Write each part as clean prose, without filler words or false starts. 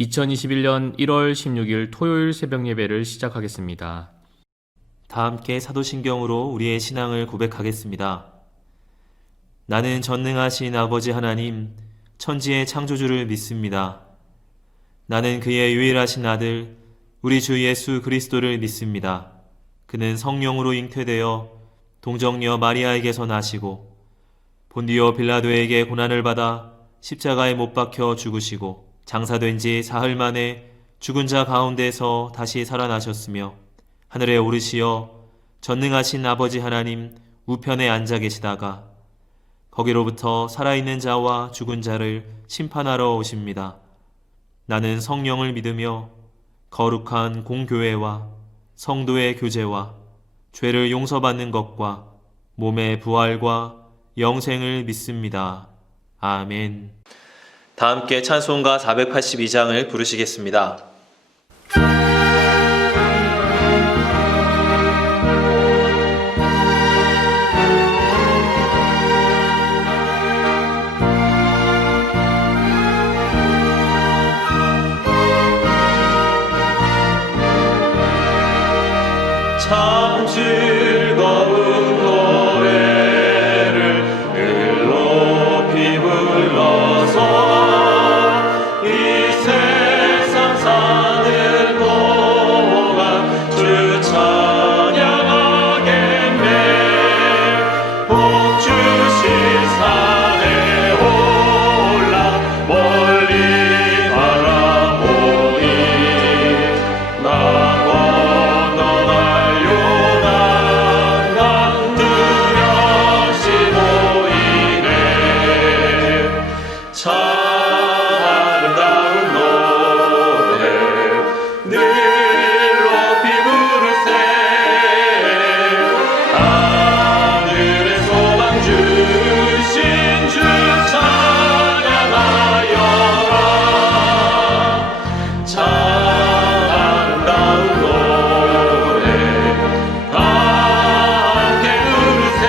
2021년 1월 16일 토요일 새벽 예배를 시작하겠습니다. 다 함께 사도신경으로 우리의 신앙을 고백하겠습니다. 나는 전능하신 아버지 하나님, 천지의 창조주를 믿습니다. 나는 그의 유일하신 아들, 우리 주 예수 그리스도를 믿습니다. 그는 성령으로 잉태되어 동정녀 마리아에게서 나시고 본디오 빌라도에게 고난을 받아 십자가에 못 박혀 죽으시고 장사된 지 사흘 만에 죽은 자 가운데서 다시 살아나셨으며 하늘에 오르시어 전능하신 아버지 하나님 우편에 앉아 계시다가 거기로부터 살아있는 자와 죽은 자를 심판하러 오십니다. 나는 성령을 믿으며 거룩한 공교회와 성도의 교제와 죄를 용서받는 것과 몸의 부활과 영생을 믿습니다. 아멘. 다 함께 찬송가 482장을 부르시겠습니다. 참 즐거운 노래를 늘 높이 불러서 이 세상 사는 동안 주 찬양하겠네. 복 주실 산에 올라 멀리 바라보니 나 건너갈 요단 강 뚜렷이 보이네. 참 아름다운 노래 늘 높이 부르세. 하늘의 소망 주신 주 찬양하여라. 참 아름다운 노래 함께 부르세.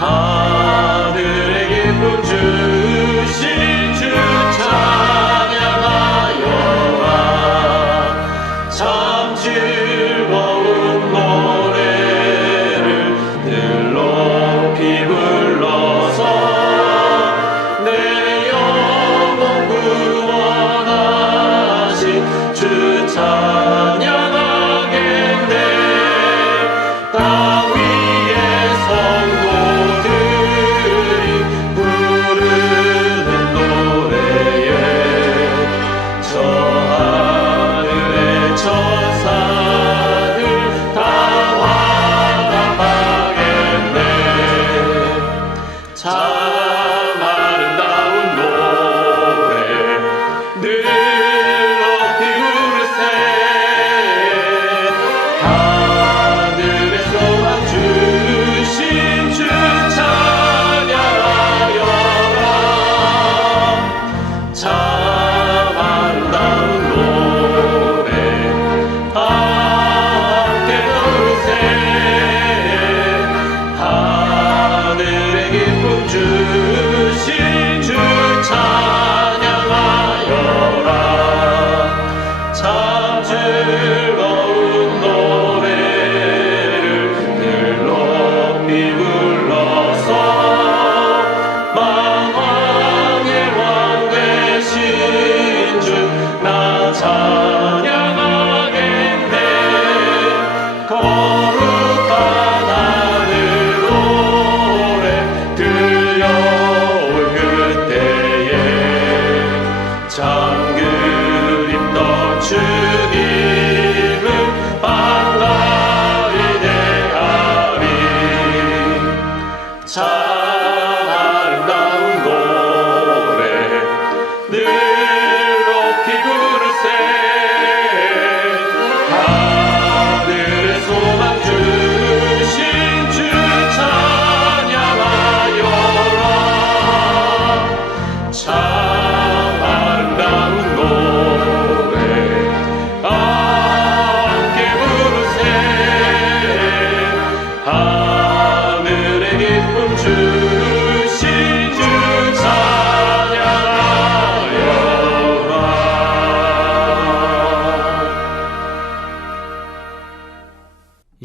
하늘의 기쁨 주신 주 찬양하여라. 참 즐거운 노래를 늘 높이 불러서 내 영혼 구원하신 주 찬양하겠네. 땅 위의 성도들이 부르는 노래에 저 하늘의 천사들 다 화답하겠네. 참 아름다운 노래 늘 높이 부르세. 하늘의 소망 주신 주 찬양하여라. 참 아름다운 노래 함께 부르세. 하늘의 기쁨 주신 주 찬양하여라. 참 즐거운 노래를 늘 높이 불러서 만왕의 왕 되신 주 나 찬양하겠네. 거룩한 하늘 노래 들려올 그때에 참 그립던 주님을 반가이 대하리. 참 아름다운 노래 늘 높이 부르세. 하늘의 소망 주신 주 찬양하여라. 참 아름다운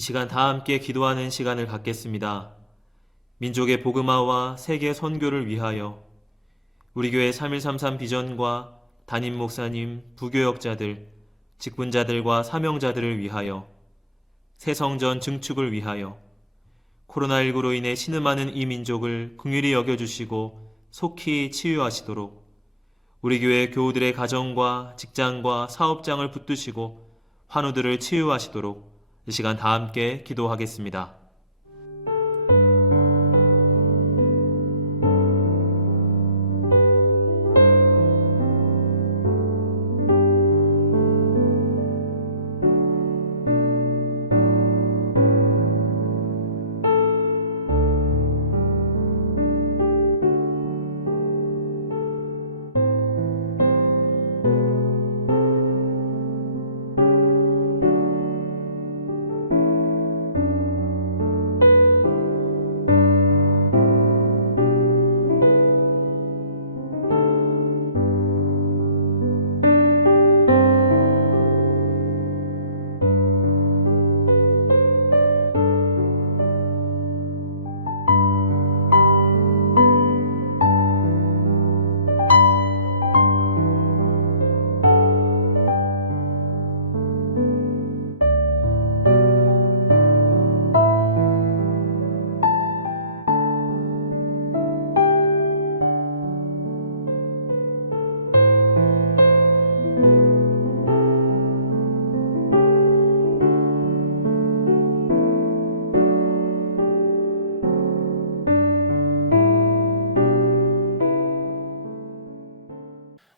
시간 다 함께 기도하는 시간을 갖겠습니다. 민족의 복음화와 세계 선교를 위하여 우리 교회 3133 비전과 담임 목사님, 부교역자들, 직분자들과 사명자들을 위하여 새성전 증축을 위하여 코로나19로 인해 신음하는 이 민족을 긍휼히 여겨주시고 속히 치유하시도록 우리 교회 교우들의 가정과 직장과 사업장을 붙드시고 환우들을 치유하시도록 이 시간 다 함께 기도하겠습니다.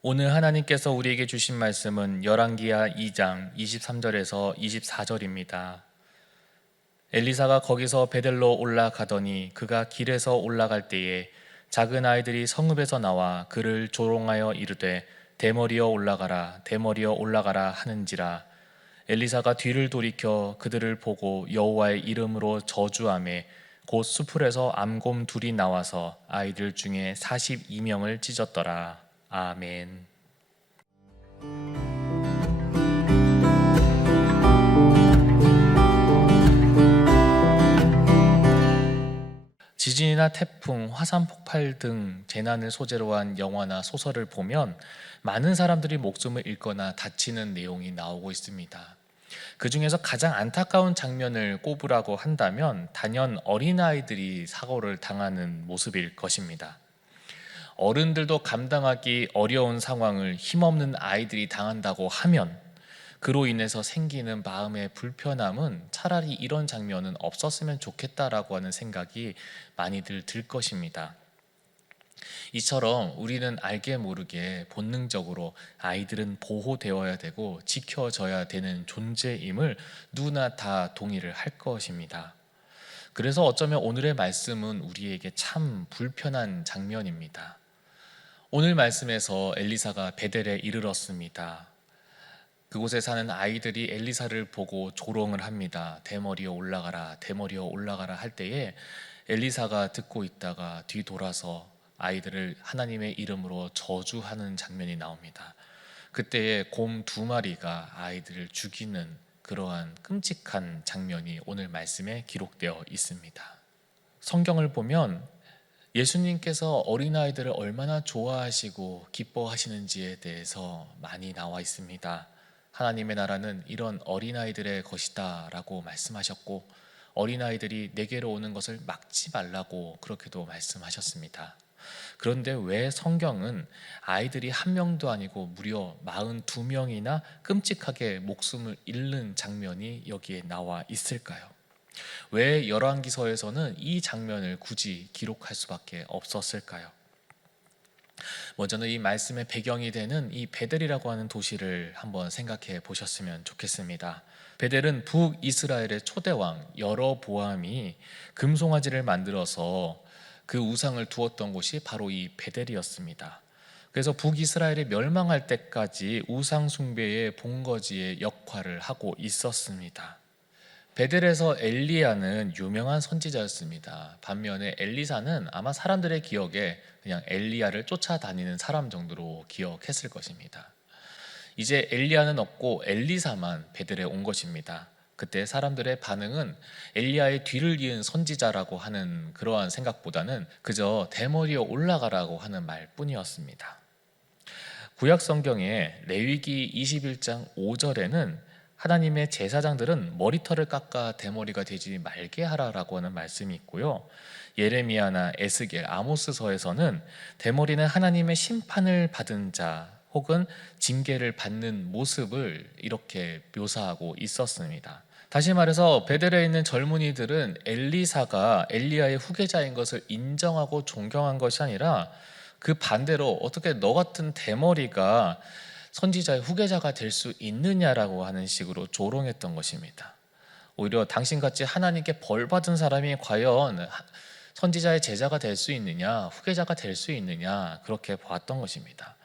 오늘 하나님께서 우리에게 주신 말씀은 열왕기하 2장 23절에서 24절입니다. 엘리사가 거기서 베델로 올라가더니 그가 길에서 올라갈 때에 작은 아이들이 성읍에서 나와 그를 조롱하여 이르되 대머리여 올라가라 대머리여 올라가라 하는지라. 엘리사가 뒤를 돌이켜 그들을 보고 여호와의 이름으로 저주하매 곧 수풀에서 암곰 둘이 나와서 아이들 중에 42명을 찢었더라. 아멘. 지진이나 태풍, 화산 폭발 등 재난을 소재로 한 영화나 소설을 보면 많은 사람들이 목숨을 잃거나 다치는 내용이 나오고 있습니다. 그 중에서 가장 안타까운 장면을 꼽으라고 한다면 단연 어린아이들이 사고를 당하는 모습일 것입니다. 어른들도 감당하기 어려운 상황을 힘없는 아이들이 당한다고 하면 그로 인해서 생기는 마음의 불편함은 차라리 이런 장면은 없었으면 좋겠다라고 하는 생각이 많이들 들 것입니다. 이처럼 우리는 알게 모르게 본능적으로 아이들은 보호되어야 되고 지켜져야 되는 존재임을 누구나 다 동의를 할 것입니다. 그래서 어쩌면 오늘의 말씀은 우리에게 참 불편한 장면입니다. 오늘 말씀에서 엘리사가 베델에 이르렀습니다. 그곳에 사는 아이들이 엘리사를 보고 조롱을 합니다. 대머리여 올라가라, 대머리여 올라가라 할 때에 엘리사가 듣고 있다가 뒤돌아서 아이들을 하나님의 이름으로 저주하는 장면이 나옵니다. 그때에 곰 2마리가 아이들을 죽이는 그러한 끔찍한 장면이 오늘 말씀에 기록되어 있습니다. 성경을 보면 예수님께서 어린아이들을 얼마나 좋아하시고 기뻐하시는지에 대해서 많이 나와 있습니다. 하나님의 나라는 이런 어린아이들의 것이다 라고 말씀하셨고 어린아이들이 내게로 오는 것을 막지 말라고 그렇게도 말씀하셨습니다. 그런데 왜 성경은 아이들이 한 명도 아니고 무려 42명이나 끔찍하게 목숨을 잃는 장면이 여기에 나와 있을까요? 왜 열왕기서에서는 이 장면을 굳이 기록할 수밖에 없었을까요? 먼저는 이 말씀의 배경이 되는 이 베델이라고 하는 도시를 한번 생각해 보셨으면 좋겠습니다. 베델은 북이스라엘의 초대왕 여로보암이 금송아지를 만들어서 그 우상을 두었던 곳이 바로 이 베델이었습니다. 그래서 북이스라엘이 멸망할 때까지 우상 숭배의 본거지의 역할을 하고 있었습니다. 베델에서 엘리야는 유명한 선지자였습니다. 반면에 엘리사는 아마 사람들의 기억에 그냥 엘리야를 쫓아다니는 사람 정도로 기억했을 것입니다. 이제 엘리야는 없고 엘리사만 베델에 온 것입니다. 그때 사람들의 반응은 엘리야의 뒤를 이은 선지자라고 하는 그러한 생각보다는 그저 대머리에 올라가라고 하는 말뿐이었습니다. 구약 성경의 레위기 21장 5절에는 하나님의 제사장들은 머리털을 깎아 대머리가 되지 말게 하라라고 하는 말씀이 있고요. 예레미야나 에스겔, 아모스서에서는 대머리는 하나님의 심판을 받은 자 혹은 징계를 받는 모습을 이렇게 묘사하고 있었습니다. 다시 말해서 베델에 있는 젊은이들은 엘리사가 엘리야의 후계자인 것을 인정하고 존경한 것이 아니라 그 반대로 어떻게 너 같은 대머리가 선지자의 후계자가 될 수 있느냐라고 하는 식으로 조롱했던 것입니다. 오히려 당신같이 하나님께 벌 받은 사람이 과연 선지자의 제자가 될 수 있느냐, 후계자가 될 수 있느냐, 그렇게 보았던 것입니다.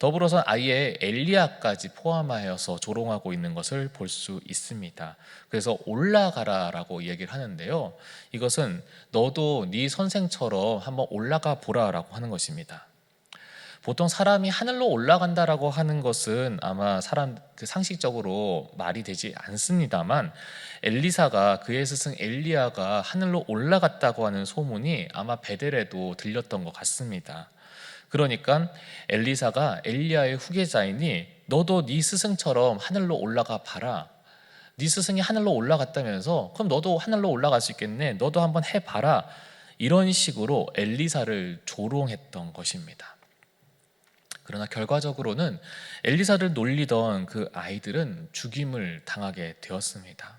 더불어서 아예 엘리야까지 포함하여서 조롱하고 있는 것을 볼 수 있습니다. 그래서 올라가라라고 얘기를 하는데요. 이것은 너도 네 선생처럼 한번 올라가 보라라고 하는 것입니다. 보통 사람이 하늘로 올라간다라고 하는 것은 아마 상식적으로 말이 되지 않습니다만, 엘리사가 그의 스승 엘리야가 하늘로 올라갔다고 하는 소문이 아마 베델에도 들렸던 것 같습니다. 그러니까 엘리사가 엘리야의 후계자이니 너도 네 스승처럼 하늘로 올라가 봐라. 네 스승이 하늘로 올라갔다면서 그럼 너도 하늘로 올라갈 수 있겠네. 너도 한번 해봐라. 이런 식으로 엘리사를 조롱했던 것입니다. 그러나 결과적으로는 엘리사를 놀리던 그 아이들은 죽임을 당하게 되었습니다.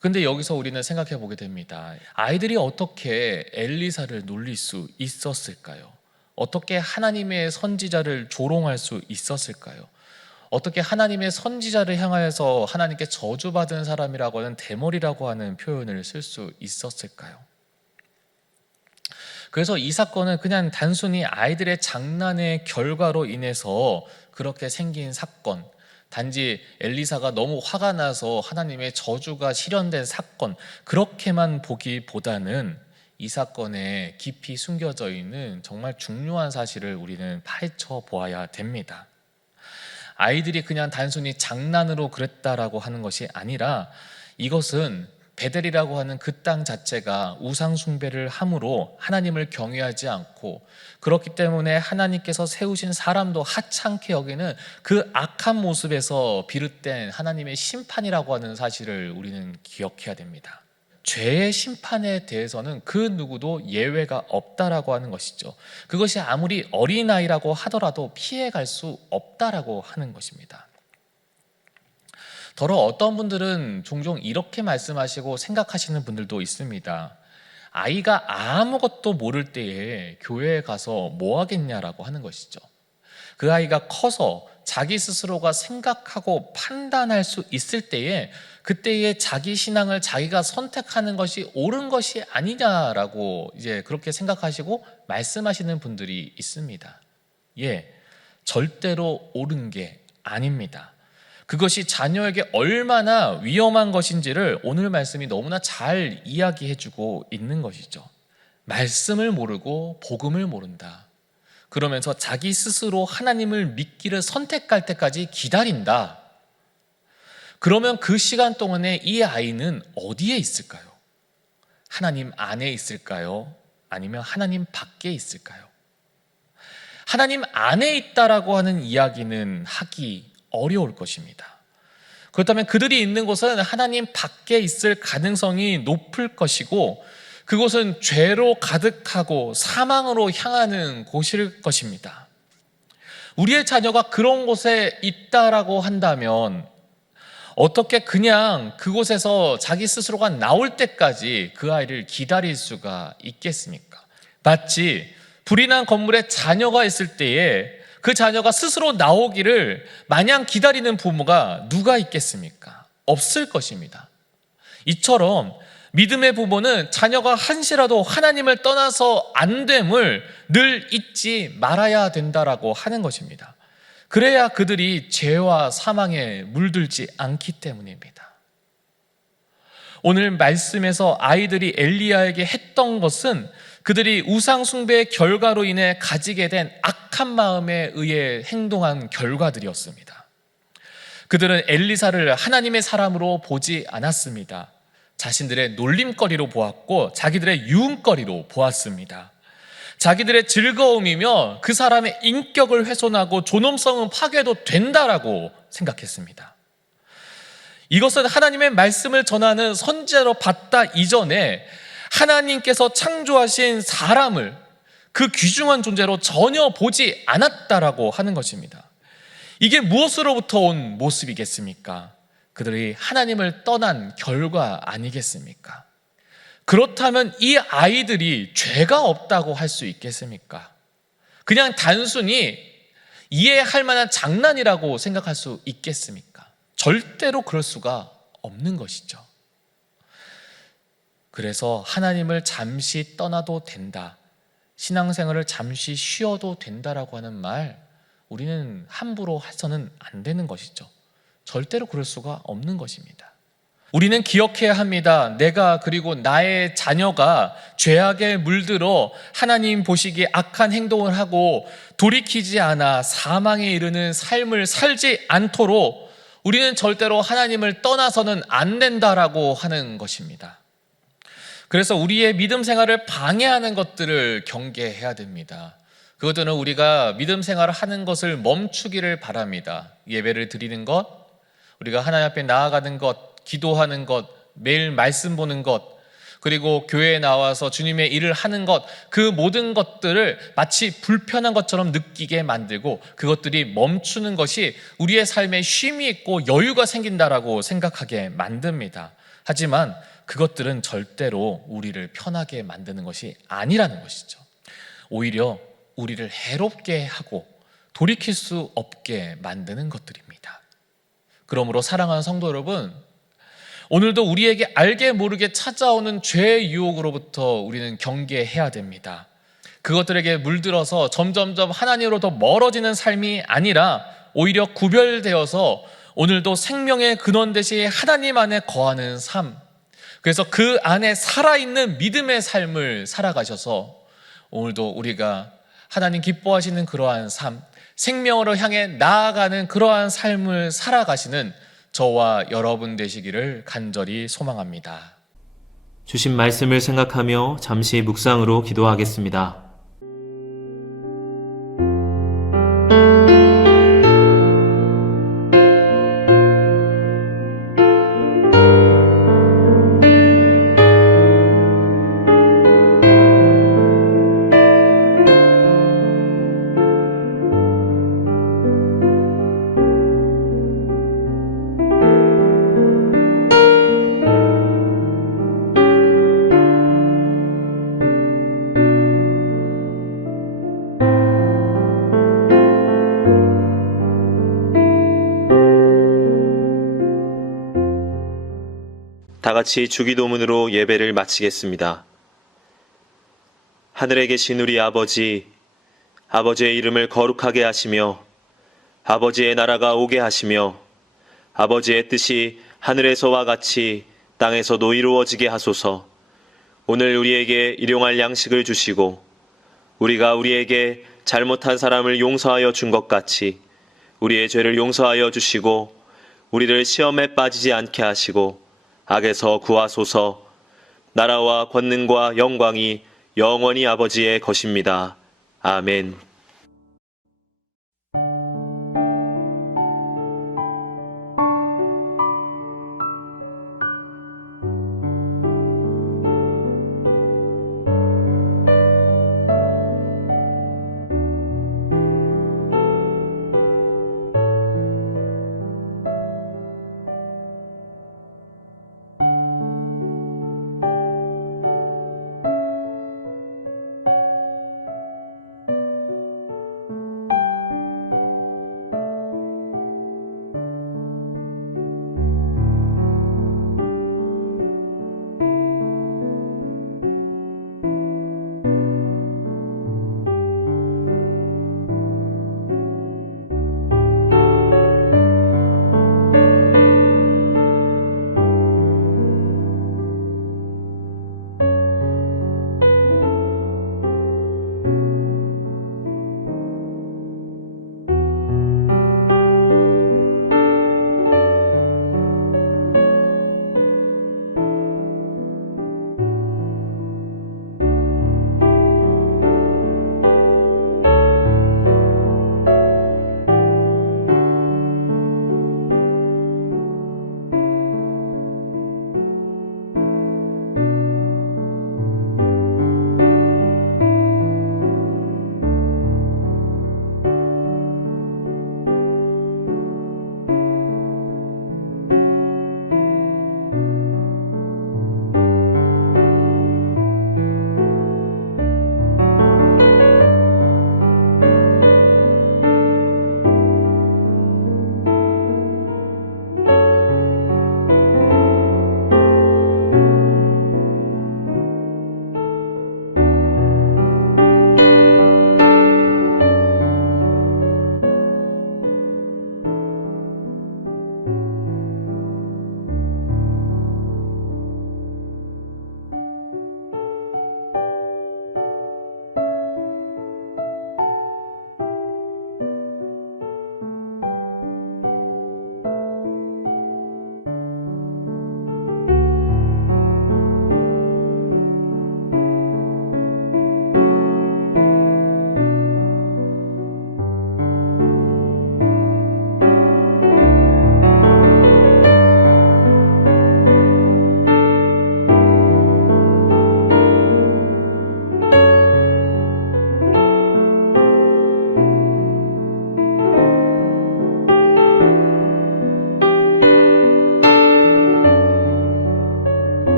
근데 여기서 우리는 생각해 보게 됩니다. 아이들이 어떻게 엘리사를 놀릴 수 있었을까요? 어떻게 하나님의 선지자를 조롱할 수 있었을까요? 어떻게 하나님의 선지자를 향하여서 하나님께 저주받은 사람이라고 하는 대머리라고 하는 표현을 쓸 수 있었을까요? 그래서 이 사건은 그냥 단순히 아이들의 장난의 결과로 인해서 그렇게 생긴 사건, 단지 엘리사가 너무 화가 나서 하나님의 저주가 실현된 사건, 그렇게만 보기보다는 이 사건에 깊이 숨겨져 있는 정말 중요한 사실을 우리는 파헤쳐 보아야 됩니다. 아이들이 그냥 단순히 장난으로 그랬다라고 하는 것이 아니라 이것은 베델이라고 하는 그 땅 자체가 우상 숭배를 함으로 하나님을 경외하지 않고, 그렇기 때문에 하나님께서 세우신 사람도 하찮게 여기는 그 악한 모습에서 비롯된 하나님의 심판이라고 하는 사실을 우리는 기억해야 됩니다. 죄의 심판에 대해서는 그 누구도 예외가 없다라고 하는 것이죠. 그것이 아무리 어린아이라고 하더라도 피해갈 수 없다라고 하는 것입니다. 더러 어떤 분들은 종종 이렇게 말씀하시고 생각하시는 분들도 있습니다. 아이가 아무것도 모를 때에 교회에 가서 뭐 하겠냐라고 하는 것이죠. 그 아이가 커서 자기 스스로가 생각하고 판단할 수 있을 때에 그때의 자기 신앙을 자기가 선택하는 것이 옳은 것이 아니냐라고 이제 그렇게 생각하시고 말씀하시는 분들이 있습니다. 예, 절대로 옳은 게 아닙니다. 그것이 자녀에게 얼마나 위험한 것인지를 오늘 말씀이 너무나 잘 이야기해주고 있는 것이죠. 말씀을 모르고 복음을 모른다. 그러면서 자기 스스로 하나님을 믿기를 선택할 때까지 기다린다. 그러면 그 시간 동안에 이 아이는 어디에 있을까요? 하나님 안에 있을까요? 아니면 하나님 밖에 있을까요? 하나님 안에 있다라고 하는 이야기는 하기 어려울 것입니다. 그렇다면 그들이 있는 곳은 하나님 밖에 있을 가능성이 높을 것이고, 그곳은 죄로 가득하고 사망으로 향하는 곳일 것입니다. 우리의 자녀가 그런 곳에 있다라고 한다면 어떻게 그냥 그곳에서 자기 스스로가 나올 때까지 그 아이를 기다릴 수가 있겠습니까? 마치 불이 난 건물에 자녀가 있을 때에 그 자녀가 스스로 나오기를 마냥 기다리는 부모가 누가 있겠습니까? 없을 것입니다. 이처럼 믿음의 부모는 자녀가 한시라도 하나님을 떠나서 안 됨을 늘 잊지 말아야 된다라고 하는 것입니다. 그래야 그들이 죄와 사망에 물들지 않기 때문입니다. 오늘 말씀에서 아이들이 엘리야에게 했던 것은 그들이 우상 숭배의 결과로 인해 가지게 된 악한 마음에 의해 행동한 결과들이었습니다. 그들은 엘리사를 하나님의 사람으로 보지 않았습니다. 자신들의 놀림거리로 보았고 자기들의 유흥거리로 보았습니다. 자기들의 즐거움이며 그 사람의 인격을 훼손하고 존엄성은 파괴도 된다라고 생각했습니다. 이것은 하나님의 말씀을 전하는 선지자로 봤다 이전에 하나님께서 창조하신 사람을 그 귀중한 존재로 전혀 보지 않았다라고 하는 것입니다. 이게 무엇으로부터 온 모습이겠습니까? 그들이 하나님을 떠난 결과 아니겠습니까? 그렇다면 이 아이들이 죄가 없다고 할 수 있겠습니까? 그냥 단순히 이해할 만한 장난이라고 생각할 수 있겠습니까? 절대로 그럴 수가 없는 것이죠. 그래서 하나님을 잠시 떠나도 된다, 신앙생활을 잠시 쉬어도 된다라고 하는 말, 우리는 함부로 해서는 안 되는 것이죠. 절대로 그럴 수가 없는 것입니다. 우리는 기억해야 합니다. 내가 그리고 나의 자녀가 죄악에 물들어 하나님 보시기에 악한 행동을 하고 돌이키지 않아 사망에 이르는 삶을 살지 않도록 우리는 절대로 하나님을 떠나서는 안 된다라고 하는 것입니다. 그래서 우리의 믿음 생활을 방해하는 것들을 경계해야 됩니다. 그것들은 우리가 믿음 생활을 하는 것을 멈추기를 바랍니다. 예배를 드리는 것, 우리가 하나님 앞에 나아가는 것, 기도하는 것, 매일 말씀 보는 것, 그리고 교회에 나와서 주님의 일을 하는 것, 그 모든 것들을 마치 불편한 것처럼 느끼게 만들고 그것들이 멈추는 것이 우리의 삶에 쉼이 있고 여유가 생긴다라고 생각하게 만듭니다. 하지만 그것들은 절대로 우리를 편하게 만드는 것이 아니라는 것이죠. 오히려 우리를 해롭게 하고 돌이킬 수 없게 만드는 것들입니다. 그러므로 사랑하는 성도 여러분, 오늘도 우리에게 알게 모르게 찾아오는 죄의 유혹으로부터 우리는 경계해야 됩니다. 그것들에게 물들어서 점점점 하나님으로부터 멀어지는 삶이 아니라 오히려 구별되어서 오늘도 생명의 근원 되시 하나님 안에 거하는 삶, 그래서 그 안에 살아있는 믿음의 삶을 살아가셔서 오늘도 우리가 하나님 기뻐하시는 그러한 삶, 생명으로 향해 나아가는 그러한 삶을 살아가시는 저와 여러분 되시기를 간절히 소망합니다. 주신 말씀을 생각하며 잠시 묵상으로 기도하겠습니다. 다 같이 주기도문으로 예배를 마치겠습니다. 하늘에 계신 우리 아버지, 아버지의 이름을 거룩하게 하시며 아버지의 나라가 오게 하시며 아버지의 뜻이 하늘에서와 같이 땅에서도 이루어지게 하소서. 오늘 우리에게 일용할 양식을 주시고 우리가 우리에게 잘못한 사람을 용서하여 준 것 같이 우리의 죄를 용서하여 주시고 우리를 시험에 빠지지 않게 하시고 악에서 구하소서. 나라와 권능과 영광이 영원히 아버지의 것입니다. 아멘.